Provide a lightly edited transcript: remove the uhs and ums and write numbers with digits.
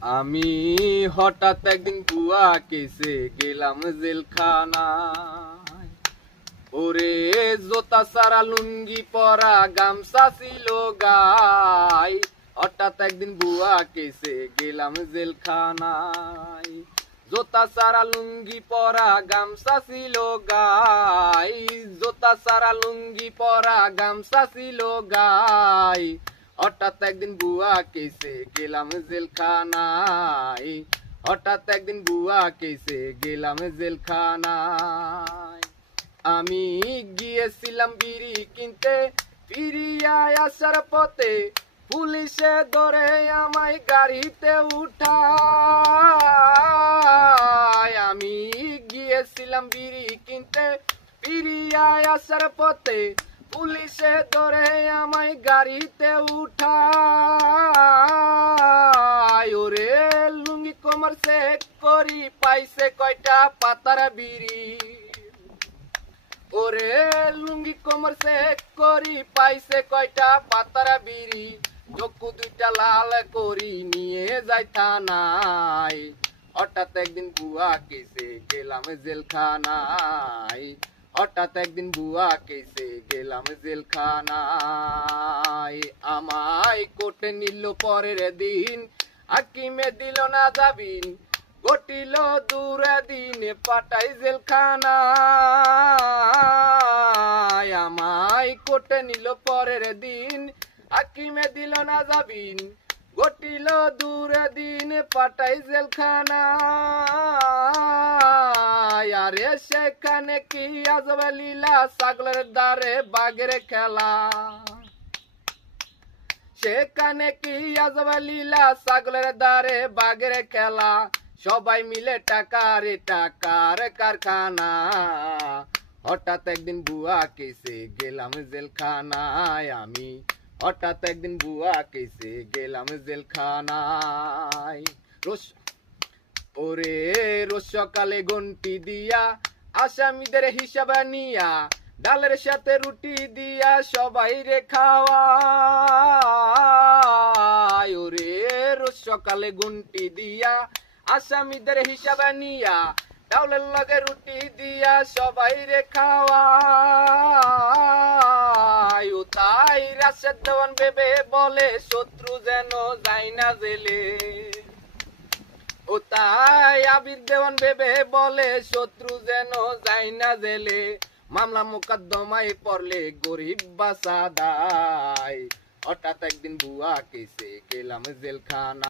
আমি হঠাৎ একদিন বুয়া কেসে গেলাম জেলখানায়। ওরে জোতা সারা লুঙ্গি পরা গামছা ছিল গায়। হঠাৎ একদিন বুয়া কেসে গেলাম জেলখানায়। জোতা সারা লুঙ্গি পরা গামছা ছিল গায়। জোতা সারা লুঙ্গি পরা গামছা ছিল গায়। হঠাৎ একদিন বুয়া কেসে গেলাম জেলখানায়। হঠাৎ একদিন বুয়া কেসে গেলাম জেলখানায়। আমি গিয়েছিলাম বিড়ি কিনতে, ফিরিয়া আসার পথে পুলিশে ধরে আমায় গাড়িতে উঠায়। আমি গিয়েছিলাম বিড়ি কিনতে, ফিরিয়া আসার পথে পুলিশে ধরে আমায় গাড়িতে উঠায়। ওরে লুঙ্গি কোমর সে করি পাইছে কয়টা পাতার বিড়ি। ওরে লুঙ্গি কোমর সে করি পাইছে কয়টা পাতার বিড়ি। চক্ষু দুইটা লাল করি নিয়ে যাই থানায়। হঠাৎ একদিন বুয়া কেসে গেলাম জেলখানায়। হঠাৎ একদিন বুয়া কেসে গেলাম জেলখানায়। আমায় কোর্টে নিল পরের দিন, হাকিমে দিল না জামিন, ঘটিল দূরে দিন পাঠাই জেলখানায়। আমায় কোর্টে নিল পরের দিন, হাকিমে দিল না জামিন, ঘটিল দূরে দিন পাঠাই জেলখানায়। আরে সেখানে কি আজব লীলা, ছাগলের দ্বারে বাঘের খেলা। সেখানে কি আজব লীলা, ছাগলের দ্বারে বাঘের খেলা। সবাই মিলে টাকার কারখানা। হঠাৎ একদিন বুয়া কেসে গেলাম জেলখানায় আমি। হঠাৎ একদিন বুয়া কেসে গেলাম জেলখানায়। ওরে রোজ সকালে ঘন্টি দিয়া আসামিদের হিসাব নিয়া, ডালের সাথে রুটি দিয়া সবাই রে খাওয়ায়। ওরে রোজ সকালে ঘন্টি দিয়া আসামিদের হিসাব নিয়া, ডালের লগে রুটি দিয়া সবাই রে খাওয়ায়। ও তাই রাশেদ দেওয়ান ভেবে বলে শত্রু যেন যায় না জেলে। ও তাই আবির দেওয়ান ভেবে বলে শত্রু যেন যায় না জেলে। মামলা মোকদ্দমায় পড়লে গরিব বাঁচা দায়। হঠাৎ একদিন বুয়া কেসে গেলাম জেলখানা।